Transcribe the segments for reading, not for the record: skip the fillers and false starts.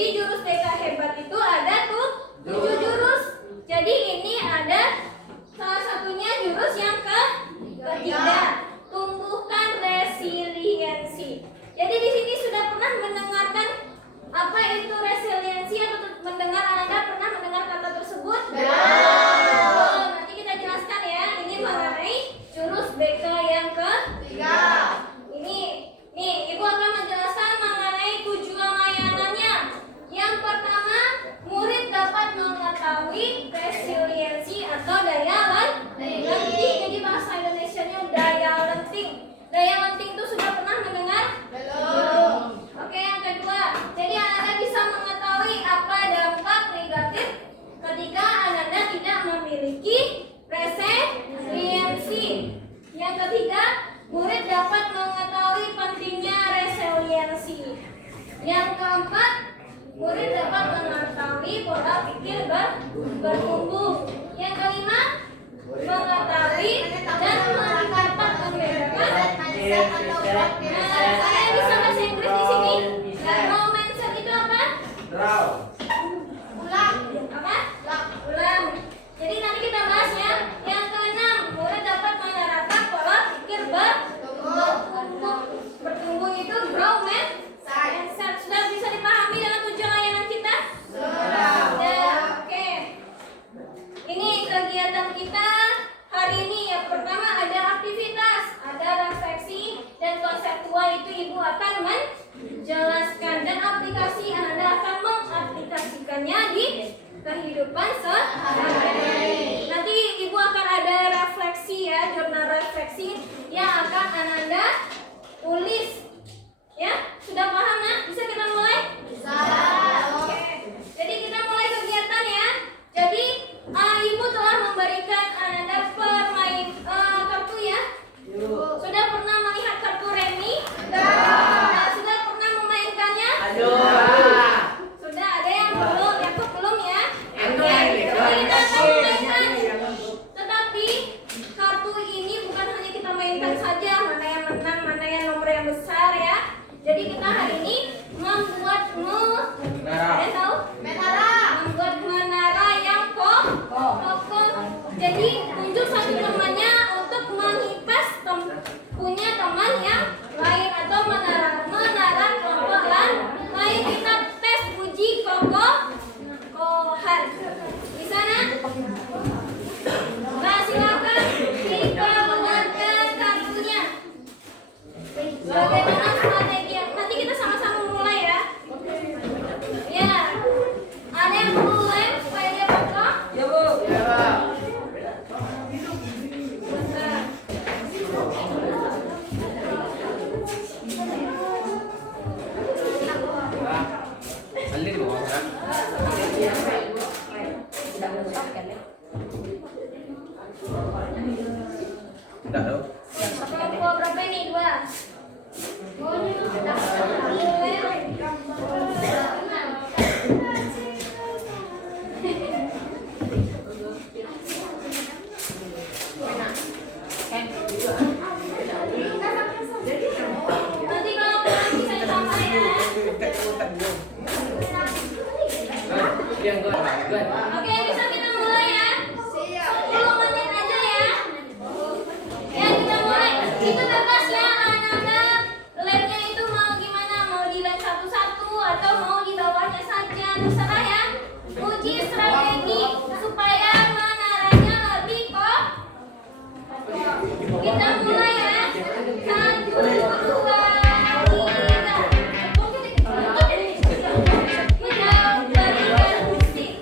Jadi jurus BK hebat itu ada tuh 7 jurus. Jadi ini ada salah satunya jurus yang ketiga, tumbuhkan resiliensi. Jadi di sini sudah pernah mendengarkan apa itu resiliensi atau mendengar Anda pernah mendengar kata tersebut? Nanti kita jelaskan ya. Ini mengenai jurus BK yang ketiga. Nih, Ibu akan menjelaskan mengenai tujuan layanannya. Yang pertama, murid dapat mengetahui resiliensi atau daya lenting. Jadi bahasa Indonesianya daya lenting. Daya lenting itu sudah pernah mendengar? Belum. Oke, yang kedua, jadi Anda bisa mengetahui apa dampak negatif ketika Anda tidak memiliki resiliensi. Yang ketiga, murid dapat mengetahui pentingnya resiliensi. Yang keempat, murid dapat mengetahui pola pikir bertumbuh. Yang kelima, mengetahui dan dapat membedakan mindset atau growth. Saya bisa bahasa Inggris di sini. Growth mindset itu apa? Ulang. Apa? Ulang. Jadi nanti kita bahas ya. Yang keenam, murid dapat menerapkan pola pikir bertumbuh itu growth mindset. Sudah bisa dipahami dengan tujuan layanan kita? Sudah. Oke. Ini kegiatan kita hari ini. Yang pertama ada aktivitas, ada refleksi, dan konseptual itu Ibu akan menjelaskan, dan aplikasi Anda akan mengaplikasikannya di kehidupan sehari-hari. Nanti Ibu akan ada refleksi ya, jurnal refleksi yang akan Anda tulis. Ya, sudah paham nak? Bisa kita mulai? Bisa. Oke. Jadi kita mulai kegiatan ya. Jadi Ibu telah memberikan Anda kartu ya. Sudah pernah melihat kartu remi? Sudah pernah memainkannya? Sudah, ada yang belum? Yakub belum ya? Oke. Jadi kita akan memainkan. Tetapi kartu ini bukan hanya kita mainkan saja, mana yang menang, mana yang nomor yang besar ya. Jadi kita hari ini membuat menara yang kokoh. Jadi tunjuk satu temannya untuk mengipas punya teman yang lain atau menara kelompok lain. Kita tes uji kokohan. Di sana. Nah, silakan diperlihatkan kartunya. Bagaimana strategi? Nanti kita sama-sama mulai ya. Ya. Ada yang mulai supaya dia kokoh? Ya, Bu. Bentar. Kelompok berapa ini? 2. Nanti kalau bisa sama ya. Oke, bisa kita mulai ya. 10 menit aja ya. Ya, kita mulai. Itu bebas ya, anak-anak. Labnya itu mau gimana? Mau di lab satu-satu atau mau di bawahnya saja? Terserah ya. Uji strategi supaya menaranya lebih kokoh. Kita mulai ya. 1, 2, 3. Kita berikan musik.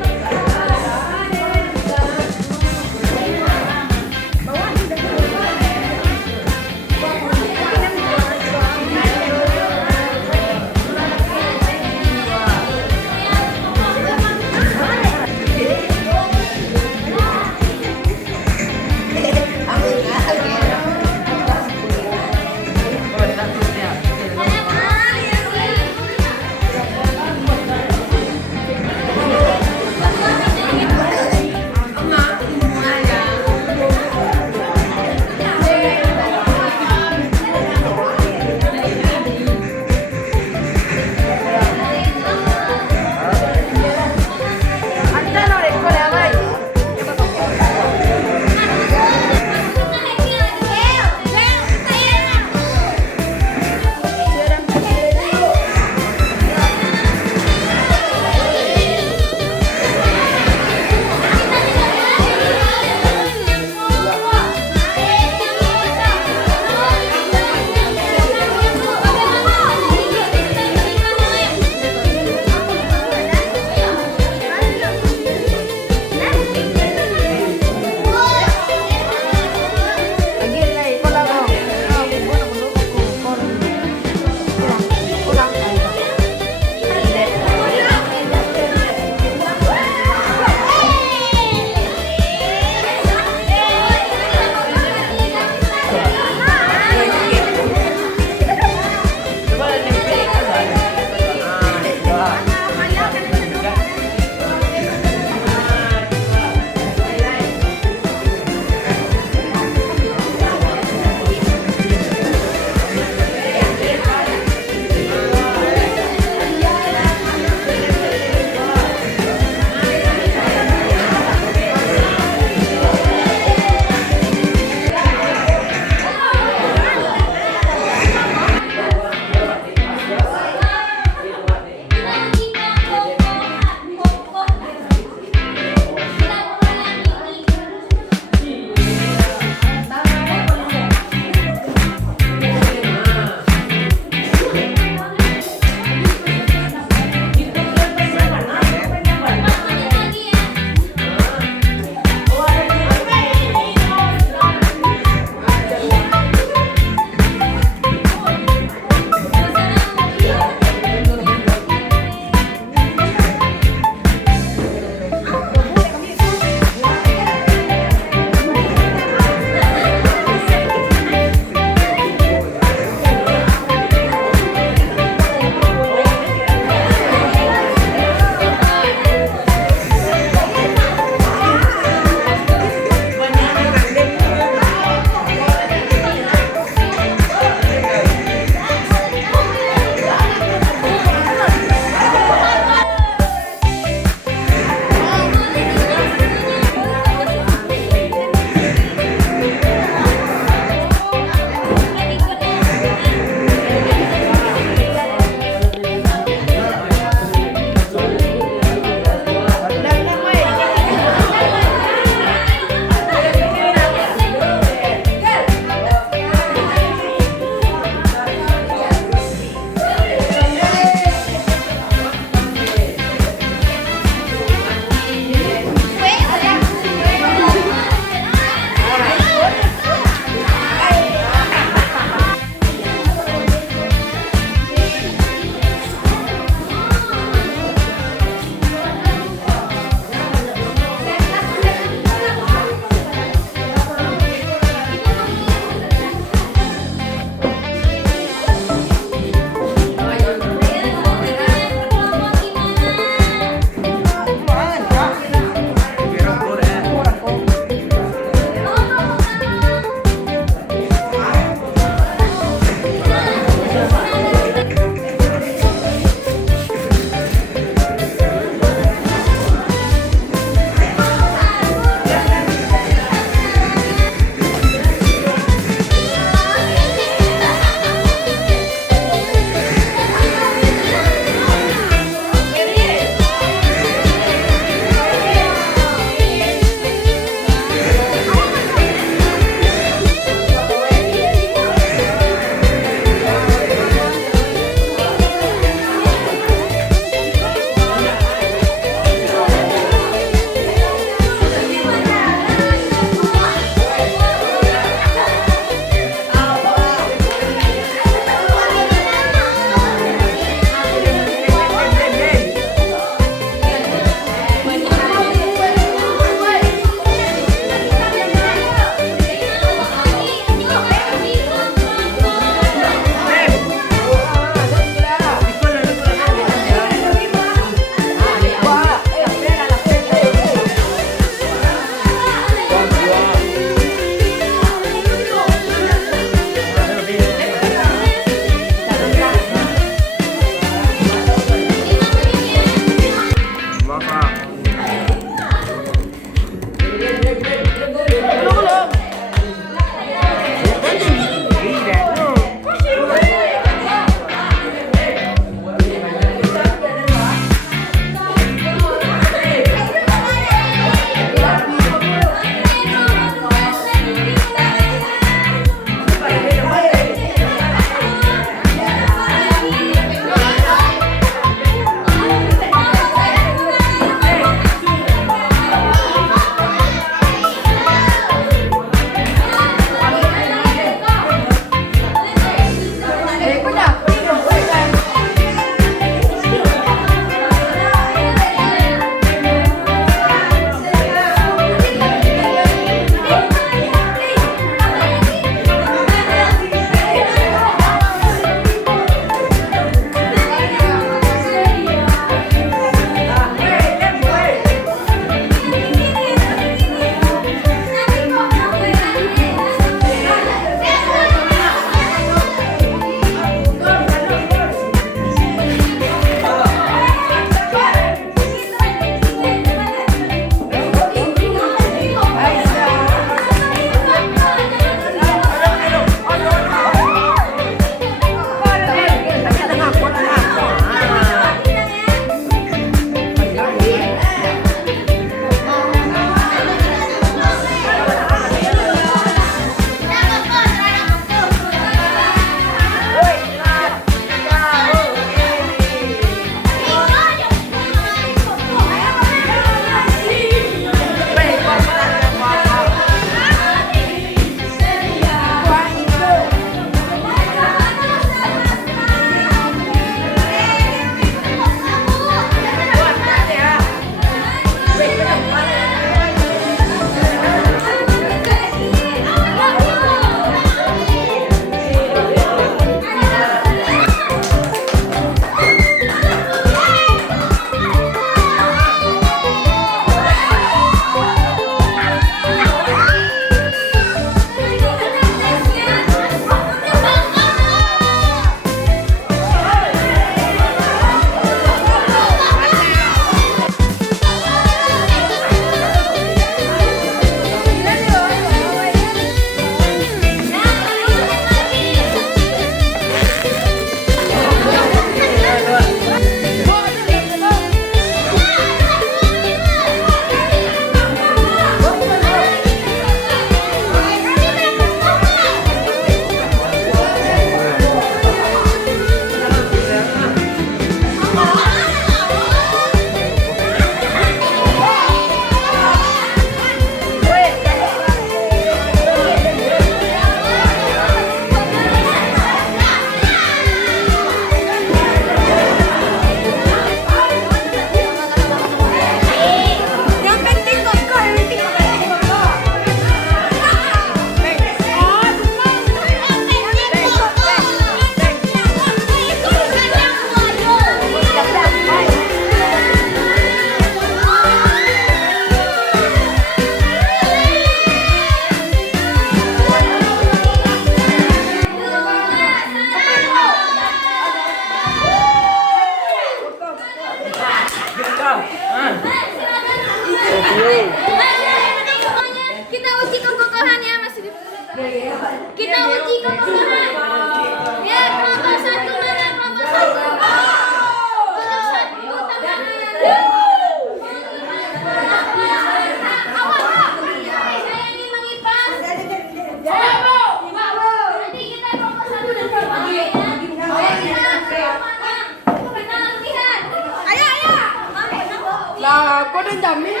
Lah, kok udah jamin?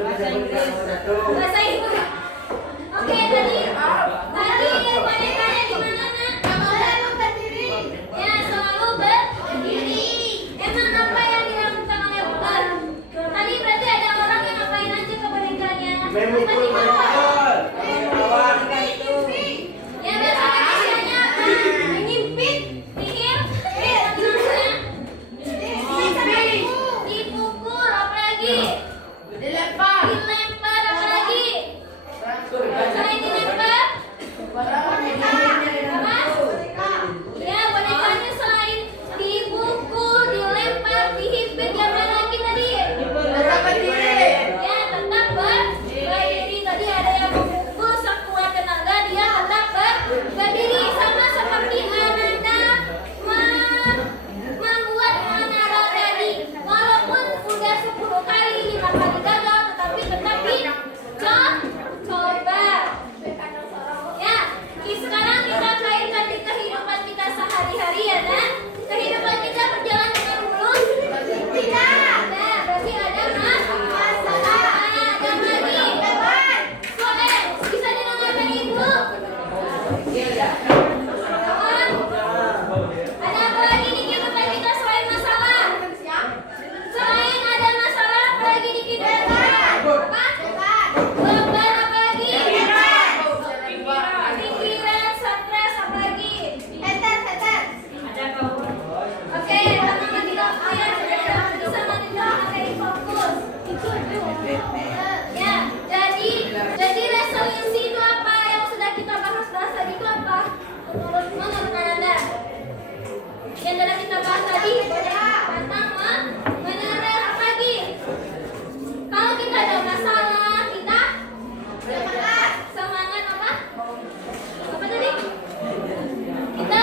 Bahasa Inggris. Oke, tadi bonekanya gimana, Nak? Selalu berdiri. Ya, selalu berdiri. Emang apa yang dilakukan oleh Bulan? Tadi berarti ada orang yang ngapain aja ke bonekanya? Ya, bahasa Indonesianya apa? Menyimpit. Sihir. Dipukul, apa lagi? Dilempar, apa lagi? Selain dilempar? Ya, bonekanya selain dipukul, dilempar, dihimpit, yang mana lagi tadi? Tetap berdiri. Ya, tetap berdiri. Tadi ada yang memukul sekuat tenaga, dia tetap berdiri. Sama seperti Ananda membuat menara tadi. Walaupun udah 10 kali, 5 kali gagal, tetapi tetap dicoba. Ya, sekarang kita kaitkan di kehidupan kita sehari-hari ya, Nak. Kehidupan kita berjalan dengan mulus? Tidak. Nah, berarti ada masalah. Dan lagi, soal bisa didengarkan Ibu? Ada apa lagi di kehidupan kita selain masalah? Selain ada masalah, apa lagi di kehidupan kita? Beban, apa lagi? Pikiran, stres, apa lagi? Oke, tenang lagi dong. Ya, bisa mendengarkan fokus. Ya, jadi resolusi itu apa? Yang sudah kita bahas tadi itu apa? Menurut Anda? Yang sudah kita bahas tadi tentang menyerah, apa lagi? Kalau kita ada masalah, kita semangat apa? Apa tadi? Kita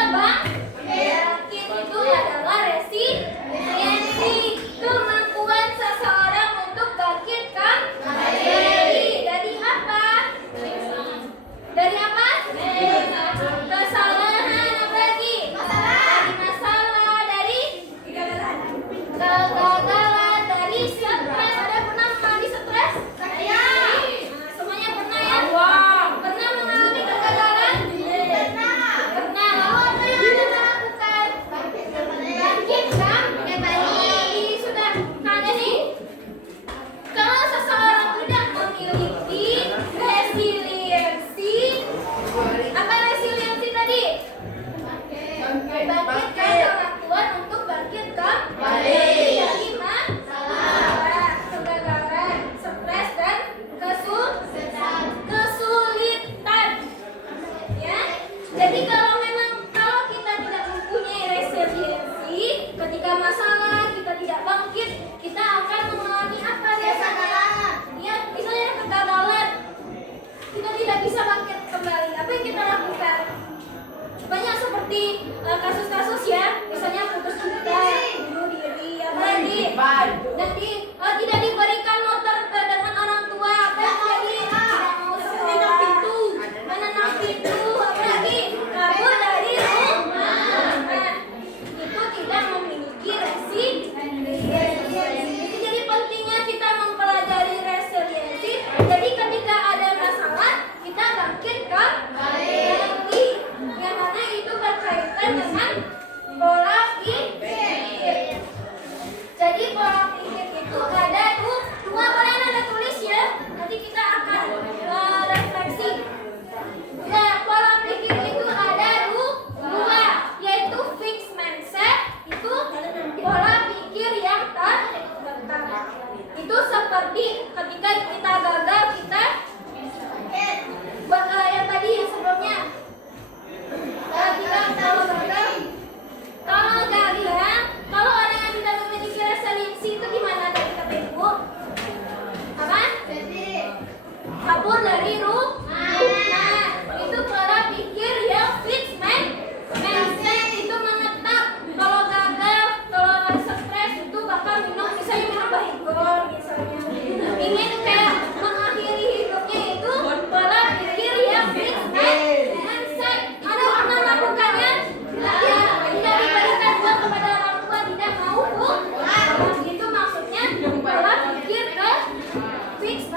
yakin itu adalah resiliensi, kemampuan seseorang untuk bangkit kembali. Dari apa? Dari apa? Kesalahan, apa lagi? Dari masalah, dari kegagalan, dari stres. Ada pernah mengalami stres? Saya. Semuanya pernah ya? Pernah mengalami kegagalan? Pernah. Lalu apa yang Anda lakukan? Bangkit kembali. Sudah ada nih. Kalau seseorang tidak memiliki resiliensi, apa resiliensi tadi? Bangkitkan kemampuan untuk bangkit kembali dari masalah, kegagalan, stres dan kesulitan. Ya. Jadi kalau kita tidak mempunyai resiliensi, ketika masalah kita tidak bangkit, kita akan mengalami apa biasanya? Ya, misalnya kegagalan. Kita tidak bisa bangkit kembali. Apa yang kita lakukan? Banyak seperti kasus-kasus ya, misalnya putus cinta, bunuh diri, apa lagi? Dan tidak diberikan motor dengan orang tua, apa yang terjadi? Tidak mau menenang pintu, apa lagi? Kabur dari rumah. Nah, itu tidak memiliki resiliensi. Jadi pentingnya kita mempelajari resiliensi. Jadi ketika ada masalah, kita bangkit kembali. Yang mana itu berkaitan dengan pola pikir. Jadi pola pikir itu ada dua, boleh Anda tulis ya. Nanti kita akan refleksi. Nah, pola pikir itu ada dua, yaitu fixed mindset, itu pola pikir yang tetap. Itu seperti ketika kita gagal, kita yang tadi yang sebelumnya. Kalau orang yang tidak memiliki resiliensi itu gimana tadi kata Ibu? Apa? Kabur dari rumah. Itu pola pikir yang fixed mindset, itu menetap. Kalau gagal, kalau stres itu bakal misalnya minum bahigor misalnya. Ingin kayak mengakhiri hidupnya itu pola pikir yang fixed mindset. Ada pernah melakukannya? Ya, tidak diberikan uang kepada orang tua, tidak mau. Itu maksudnya pola pikir ke fixed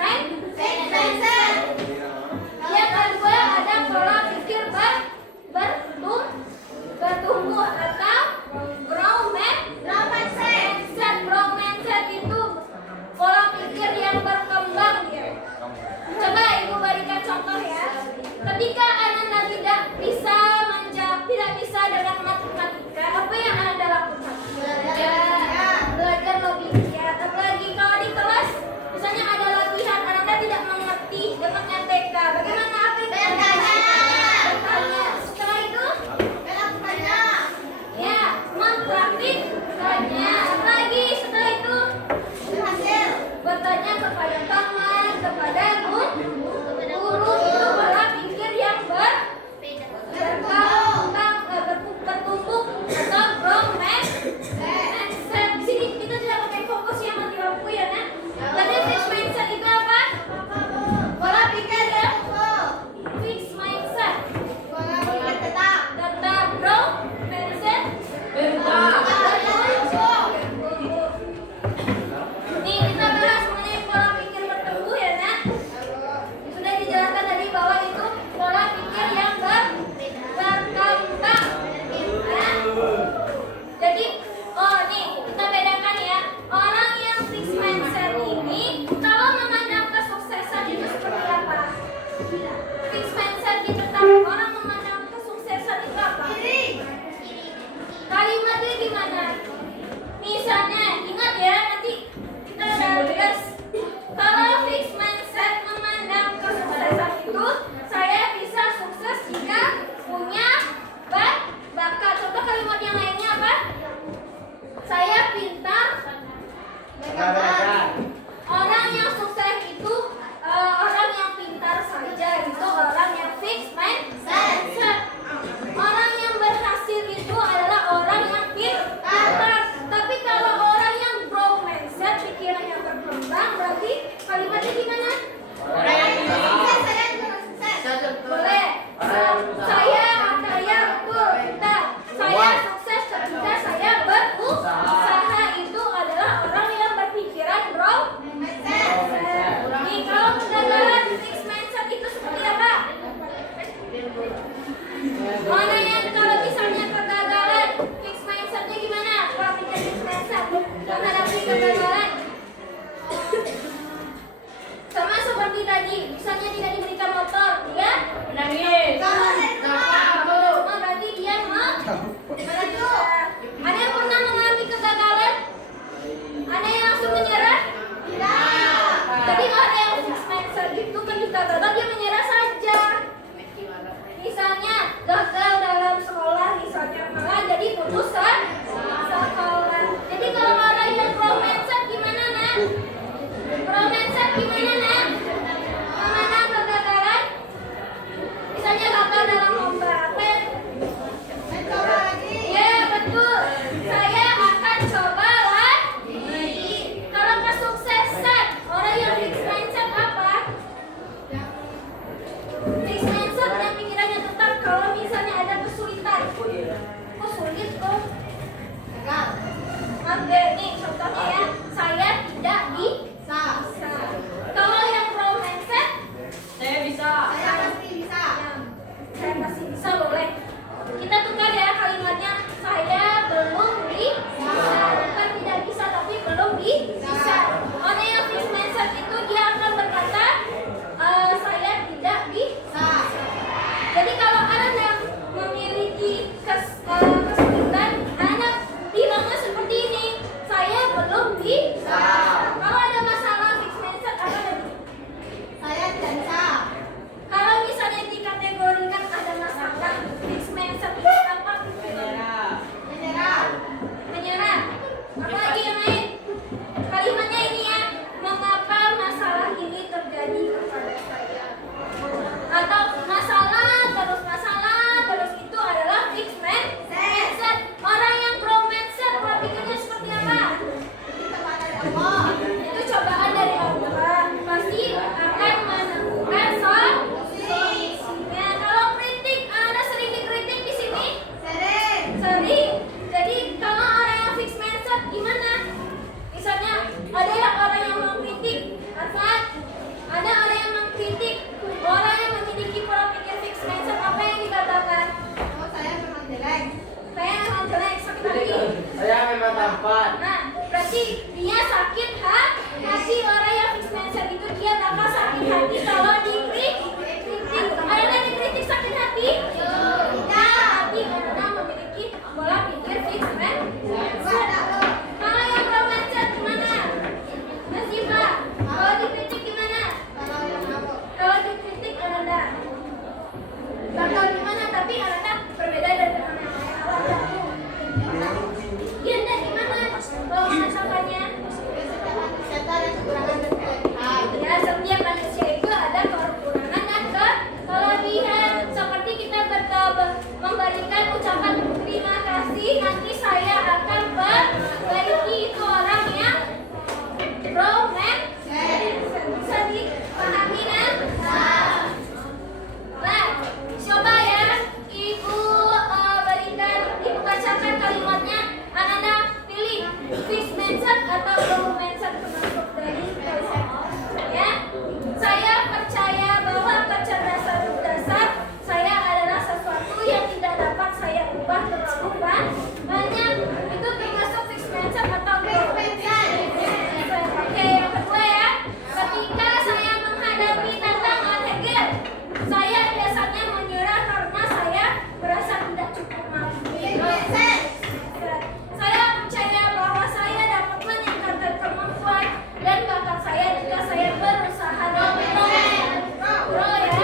teman kepada guru itu pola pikir yang bertumbuk atau growth mindset. Di sini kita tidak pakai fokus yang mati lampu ya, Nak. Jadi fixed mindset itu apa? Pola pikir yang fixed mindset. Pola pikir tetap growth mindset. Nih kita bahas mengenai pola pikir bertumbuh ya, Nak. Sudah dijelaskan tadi bahwa itu pola pikir yang berkembang. Jadi, nih kita bedakan ya. Orang yang fixed mindset ini kalau memandang kesuksesan itu seperti apa? Fixed mindset itu orang memandang kesuksesan itu apa? Kalimatnya gimana? Misalnya, ingat ya, nanti kita udah tugas. Kalau fixed mindset memandang kesuksesan itu, saya bisa sukses jika punya bakat. Contoh kalimat yang lainnya apa? Saya pintar. Orang yang sukses itu orang yang pintar saja, itu orang yang fixed mindset. Orang yang berhasil itu adalah orang yang pintar. Tapi kalau orang yang growth mindset, pikiran yang berkembang, berarti kalimatnya gimana? Orang yang sukses. Boleh. Saya kaya, betul. Saya sukses ketika saya berusaha, itu adalah orang yang berpikiran growth mindset. Nih kalau kegagalan fixed mindset itu seperti apa? Mana yang kalau misalnya kegagalan fixed mindsetnya gimana? Pola pikir fixed mindset menghadapi kegagalan. Sama seperti tadi, misalnya tidak diberikan motor, dia menangis. Berarti dia menangis. Ada yang pernah mengalami kegagalan? Ada yang langsung menyerah? Tidak. Jadi ada yang fixed mindset itu ketika gagal dia menyerah saja. Misalnya gagal dalam sekolah, misalnya malah jadi putus sekolah. Jadi kalau orang yang growth mindset gimana, Nak? Growth mindset gimana, Nak? Memandang kegagalan? Misalnya gagal dalam lomba, apa? Mencoba lagi. Ya, betul. Saya akan coba lagi. Kalau kesuksesan, orang yang fixed mindset apa? Fixed mindset yang pikirannya tetap kalau misalnya ada kesulitan. Kok sulit kok? Oke, nih contohnya ya. Saya tidak bisa. Kalau yang growth mindset, saya bisa. Saya pasti bisa. Saya pasti bisa, boleh. Kita tukar ya kalimatnya. Saya belum bisa. Bukan tidak bisa, tapi belum bisa. Orang yang fixed mindset itu dia akan berkata, saya tidak bisa. Jadi kalau anak yang memiliki kesulitan, anak bilangnya seperti ini, saya belum bisa. Kalau ada masalah fixed mindset apa tadi? Saya tidak bisa. Kalau misalnya dikategorikan ada masalah fixed mindset itu apa? Menyerah. Apa lagi yang lain? Kalimatnya ini ya, mengapa masalah ini terjadi kepada saya? Atau masalah terus itu adalah fixed mindset. Orang yang growth mindset pola pikirnya seperti apa? Itu cobaan dari Allah, pasti akan menemukan solusinya. Kalau kritik, Anda sering dikritik di sini? Sering. Jadi kalau orang yang fixed mindset gimana? Misalnya ada orang yang mengkritik, ada orang yang mengkritik orang yang memiliki pola pikir fixed mindset, apa yang dikatakan? Saya memang jelek. Sakit hati. Saya memang tampan. Nah, berarti dia sakit hati. Orang yang fixed mindset itu dia bakal sakit hati kalau dikritik. Ada yang dikritik sakit hati? Tidak. Hati karena memiliki pola pikir fixed mindset. Kalau yang growth mindset gimana? Nasiba, kalau dikritik gimana? Kalau dikritik Anda bakal gimana? Tapi Anda berbeda dari orang yang lain. Iya, Anda gimana? Kalau masalahnya? Saya percaya bahwa kecerdasan dasar saya adalah sesuatu yang tidak dapat saya ubah terlalu banyak. Itu termasuk fixed mindset atau growth mindset. Oke, yang kedua ya. Ketika saya menghadapi tantangan Hegel, saya biasanya menyerah karena saya merasa tidak cukup mampu. Saya percaya bahwa saya dapat meningkatkan kemampuan dan bakat saya jika saya berusaha dan grow ya.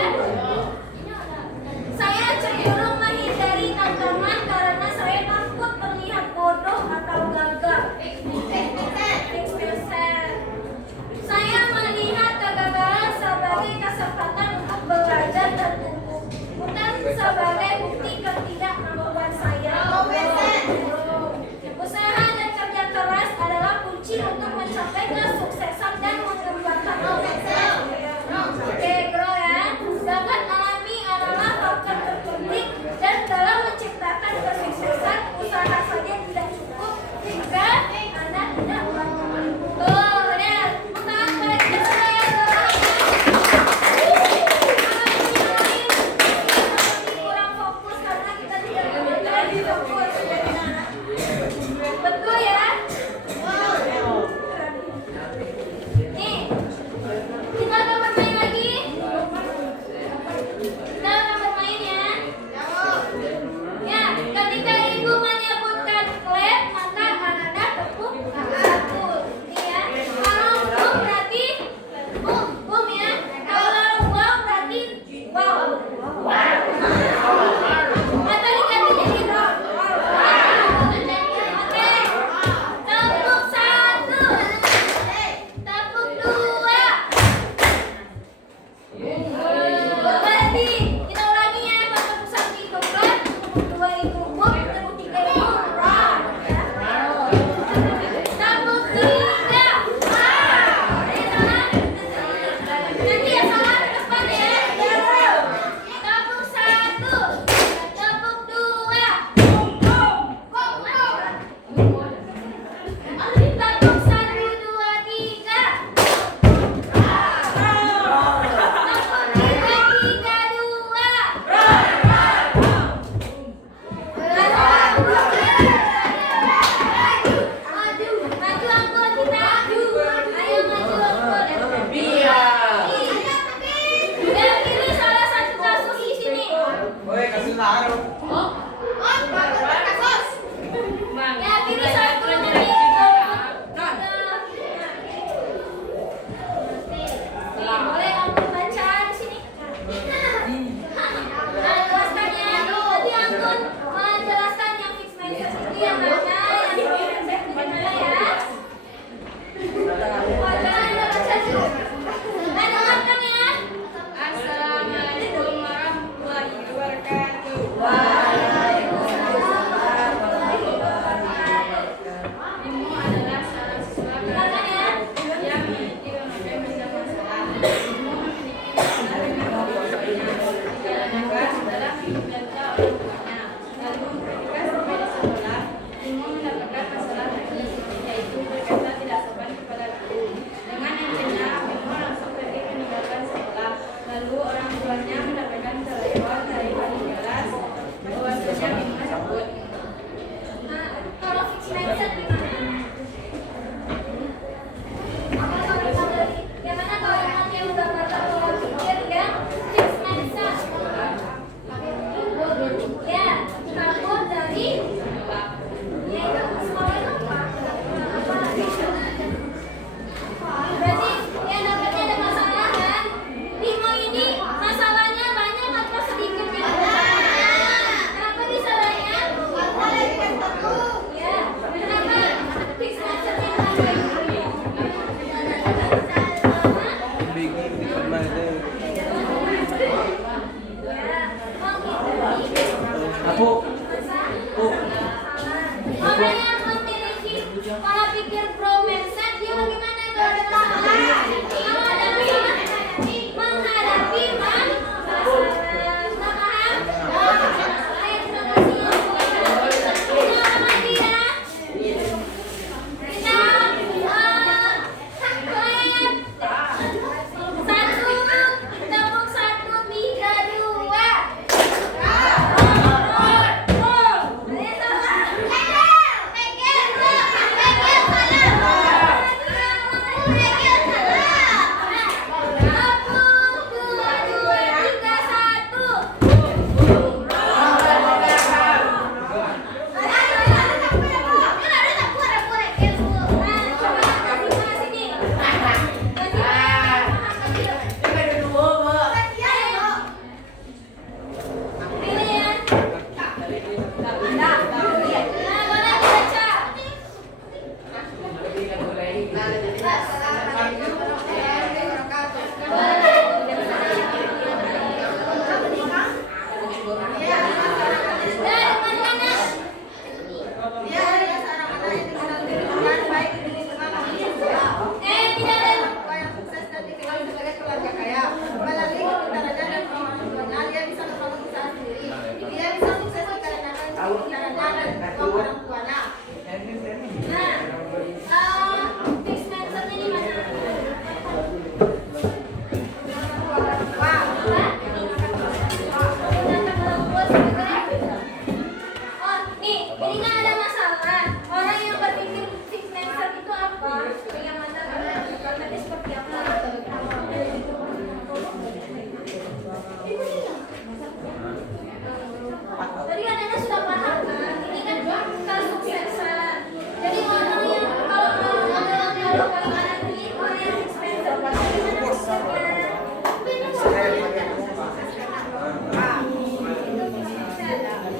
Saya cenderung menghindari tantangan karena saya takut terlihat bodoh atau gagal. Saya melihat kegagalan sebagai kesempatan untuk belajar dan tumbuh, bukan sebagai bukti ketidakmampuan saya. Usaha dan kerja keras adalah kunci untuk mencapai kesuksesan dan mengembangkan Oke, grow ya. Bakat alami adalah bakat terpenting dan dalam menciptakan kesuksesan, usaha saja tidak cukup jika Anda tidak mampu. Tuh, ya. Tangan balik ke saya, kurang fokus karena kita tidak lagi fokus. Betul ya? Nih, kita akan bermain lagi. Kita akan bermain ya. Ya, ketika ibu menyebutkan clap, maka Ananda tepuk satu. Nih ya. Kalau boom berarti boom ya. Kalau wow berarti wow. Atau diganti jadi roll. Oke. Tepuk satu. Tepuk dua. Berarti kita ulangi ya. Kalau tepuk satu itu clap, tepuk dua itu boom, tepuk tiga itu roll. Tepuk tiga. Ini salah. Nanti ya salah ke depan ya. Tepuk satu. Tepuk dua. Tepuk satu, dua, tiga. Tepuk tiga, tiga, dua. Maju angkot kita. Ayo maju angkot. Yang pilih salah satu kasus di sini. Woi, kasih taruh. Ya pilih satu dari Nih, boleh angkut baca di sini. Jelaskan ya. Nanti angkut menjelaskan yang fixed mindset itu yang mana, yang growth mindset itu yang mana ya. Jangan baca dulu. Dengarkan ya. Assalamualaikum warahmatullahi wabarakatuh. Ilmu adalah salah sesuatu yang memiliki berbagai macam masalah. Ilmu memiliki masalah dengan dikarenakan dalam hidupnya orang tuanya. Lalu ketika sampai di sekolah, ilmu mendapatkan masalah lagi, yaitu berkata tidak sopan kepada guru. Dengan entengnya, ilmu langsung pergi meninggalkan sekolah. Lalu orang tuanya mendapatkan telepon dari wali kelas bahwasanya ilmu cabut. Kalau fixed mindset gimana? Apa yang mana kalau yang udah keluarga kaya. Melalui ketentaraan dan kemampuan tuanya, dia bisa membangun usaha sendiri. Dia bisa sukses dikarenakan ketentaraan dan uang orang tuanya. Nah, fixed answer-nya di mana? Oh, nih, ini nggak ada masalah. Orang yang berpikir fixed answer itu apa? Yang mana kalimatnya seperti apa? Tadi kan Anda sudah paham kan? Ini kan kesuksesan. Jadi orang yang kalau kalimat ini orang yang fixed answer.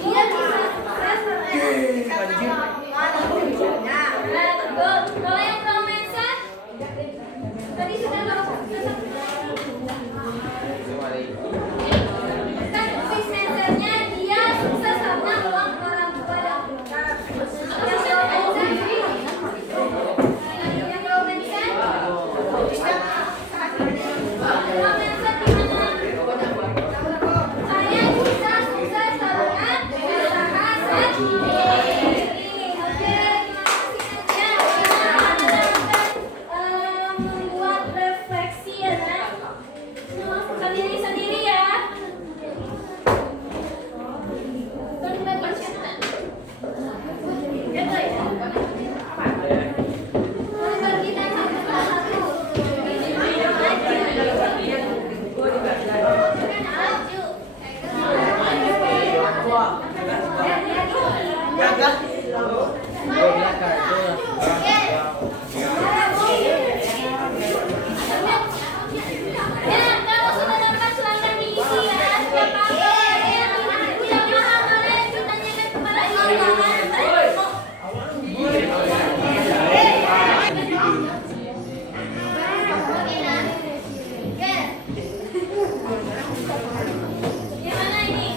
Dia bisa sukses. Nah, betul. Kalau yang romansa, tadi sudah kan fixed answer-nya dia sukses karena uang orang tua dan pintar. Yang romansa gimana? Saya bisa sukses karena usaha sendiri. Oke, terima kasih Nadia. Kita akan membuat refleksi ya, Nak. Sendiri-sendiri ya. Don't make a chat. Gitu ya. Maka kita satu-satu. Ya, kamu sudah dapat silakan diisi ya. Siapa yang udah paham boleh ditanyakan kepada Gimana ini?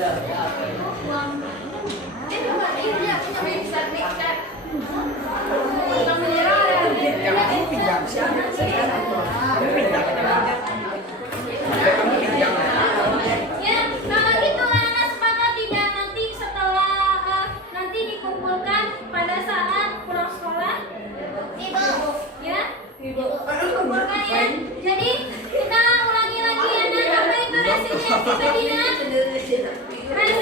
Kamu pinjam siapa? Pinjam. Kamu pinjam. Ya, kalau gitu anak sepakat tidak nanti setelah nanti dikumpulkan pada saat pulang sekolah. Ya, dikumpulkan ya. Jadi kita ulangi lagi anak apa itu residensi tadinya? Residensi